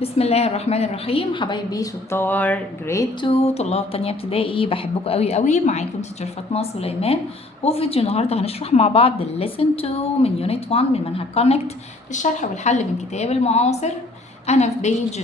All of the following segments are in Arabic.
بسم الله الرحمن الرحيم. حبايبي شطار جريد 2 طلاب تانية ابتدائي، بحبكم قوي قوي. معاكم تيتشر فاطمة سليمان. وفي فيديو النهارده هنشرح مع بعض lesson 2 من يونت 1 من منهج كونكت للشرح والحل من كتاب المعاصر. انا في بيج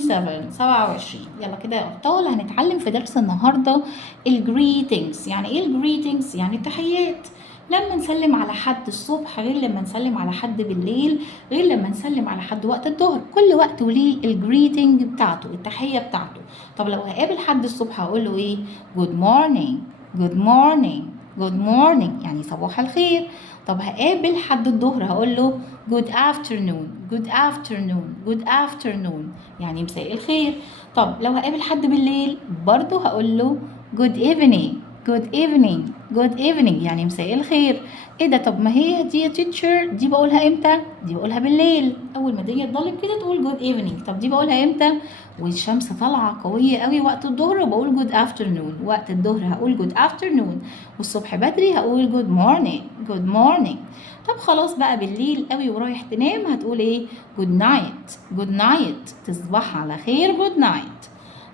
27. يلا كده يا ابطال، هنتعلم في درس النهارده الجريتنجز. يعني ايه الجريتنجز؟ يعني التحيات. لما نسلم على حد الصبح غير لما نسلم على حد بالليل، غير لما نسلم على حد وقت الظهر. كل وقت وليه الجريتنج بتاعته، التحية بتاعته. طب لو هقابل حد الصبح هقول له ايه؟ جود مورنينج، جود مورنينج، جود مورنينج، يعني صباح الخير. طب هقابل حد الظهر هقول له جود افترنون، جود افترنون، جود افترنون، يعني مساء الخير. طب لو هقابل حد بالليل برضه هقول له جود ايفنينج، جود ايفنينج، جود ايفنينج، يعني مساء الخير. ايه ده؟ طب ما هي دي يا تيتشر دي بقولها امتى؟ دي بقولها بالليل، اول ما الدنيا تضلم كده تقول جود ايفنينج. طب دي بقولها امتى؟ والشمس طالعه قويه قوي وقت الظهر وبقول جود افترنون. وقت الظهر هقول جود افترنون، والصبح بدري هقول جود مورنينج، جود مورنينج. طب خلاص بقى بالليل قوي ورايح تنام هتقول ايه؟ جود نايت، جود نايت، تصبح على خير، جود نايت.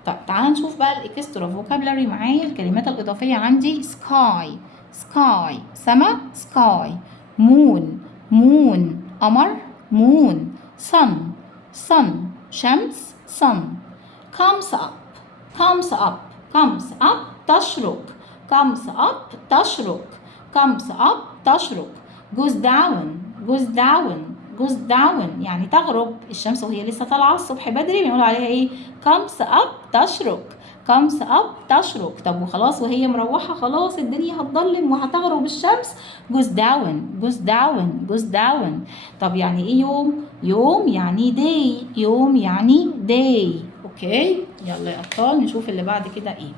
طب تعال نشوف بقى الاكسترا فوكابلري معايا. الكلمات الاضافيه عندي سكاي، سكاي سما، سكاي. مون، مون قمر، مون. sun، sun شمس، sun. comes up، comes up، comes up تشرق، comes up تشرق، comes up تشرق. goes down، goes down، goes down، يعني تغرب. الشمس وهي لسه طالعه الصبح بدري بنقول عليها ايه؟ comes up تشرق، comes up تشرق. طب وخلاص وهي مروحه خلاص الدنيا هتضلم وهتغرب الشمس goes down، goes down، goes down. طب يعني ايه يوم؟ يوم يعني day، يوم يعني day. اوكي يلا يا ابطال نشوف اللي بعد كده ايه.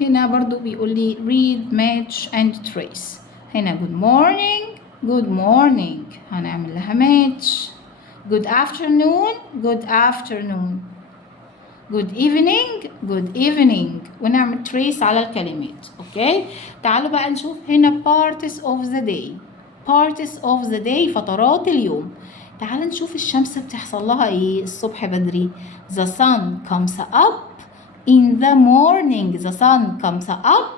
هنا برضو بيقول لي read match and trace. هنا good morning، good morning هنعمل لها match. good afternoon، good afternoon. good evening، good evening، ونعمل trace على الكلمات. اوكي تعالوا بقى نشوف هنا parts of the day. parts of the day فترات اليوم. تعالوا نشوف الشمس بتحصل لها ايه الصبح بدري. the sun comes up in the morning، the sun comes up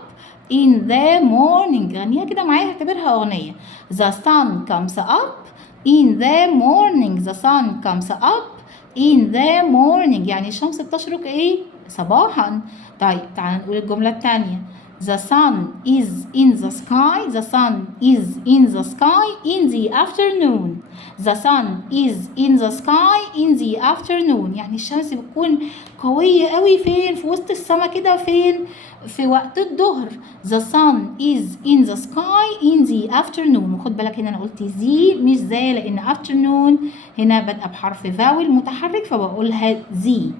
in the morning. غنيها كده معايا، اعتبرها اغنيه. the sun comes up in the morning، the sun comes up in the morning، يعني الشمس بتشرق ايه؟ صباحا. طيب تعالى نقول الجملة الثانية. the sun is in the sky، the sun is in the sky in the afternoon. the sun is in the sky in the afternoon، يعني الشمس بتكون قوية قوي فين؟ في وسط السما كده فين؟ في وقت الظهر. the sun is in the sky in the afternoon. وخد بالك هنا انا قلت زي مش زي، لان afternoon هنا بادئه بحرف فاول متحرك فبقولها زي.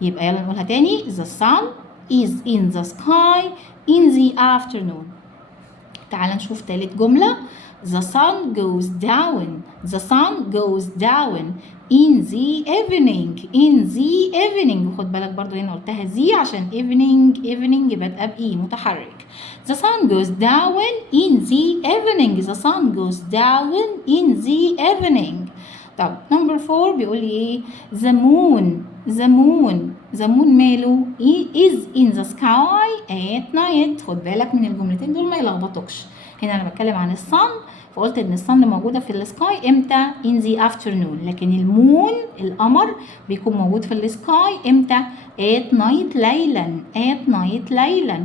يبقى يلا نقولها تاني. the sun is in the sky in the afternoon. تعال نشوف تالت جملة. the sun goes down، the sun goes down in the evening، in the evening. خد بالك برضو هنا قلتها زي عشان evening، evening بادئه بإي متحرك. the sun goes down in the evening، the sun goes down in the evening. طب نمبر 4 بيقول لي ايه؟ the moon، the moon، the moon ماله؟ is in the sky at night. خد بالك من الجملتين دول ما يلخبطوكش. هنا انا بتكلم عن الصن فقلت ان الصن موجوده في السكاي امتى؟ in the afternoon، لكن المون القمر بيكون موجود في السكاي امتى؟ at night ليلا، at night ليلا.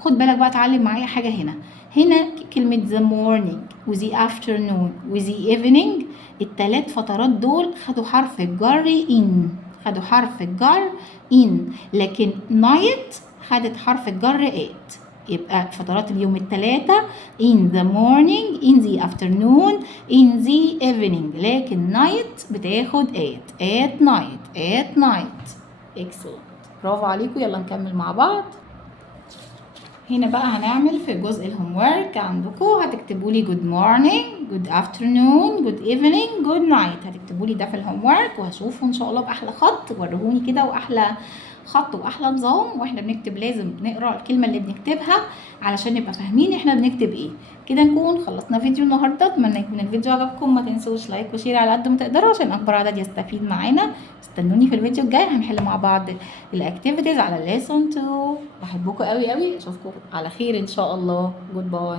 خد بالك بقى اتعلم معايا حاجه هنا. هنا كلمه the morning و the afternoon و the evening، التلات فترات دول خدوا حرف الجر in، خدوا حرف الجر in، لكن night خدت حرف الجر at. يبقى فترات اليوم الثلاثة in the morning، in the afternoon، in the evening، لكن night بتاخد at night، at night. excellent، برافو عليكم. يلا نكمل مع بعض. هنا بقى هنعمل في جزء الهوم ورك عندكم، هتكتبوا لي good morning، good afternoon، good evening، good night. هتكتبوا لي ده في الهوم ورك وهشوفه ان شاء الله باحلى خط. ورهوني كده واحلى خط واحلى نظام، واحنا بنكتب لازم نقرا الكلمه اللي بنكتبها علشان نبقى فاهمين احنا بنكتب ايه. كده نكون خلصنا فيديو النهارده. اتمنى يكون الفيديو عجبكم، ما تنسوش لايك وشير على قد ما تقدروا عشان اكبر عدد يستفيد معانا. استنوني في الفيديو الجاي، هنحل مع بعض الاكتيفيتيز على lesson 2. بحبكم قوي قوي، اشوفكم على خير ان شاء الله. جود باي.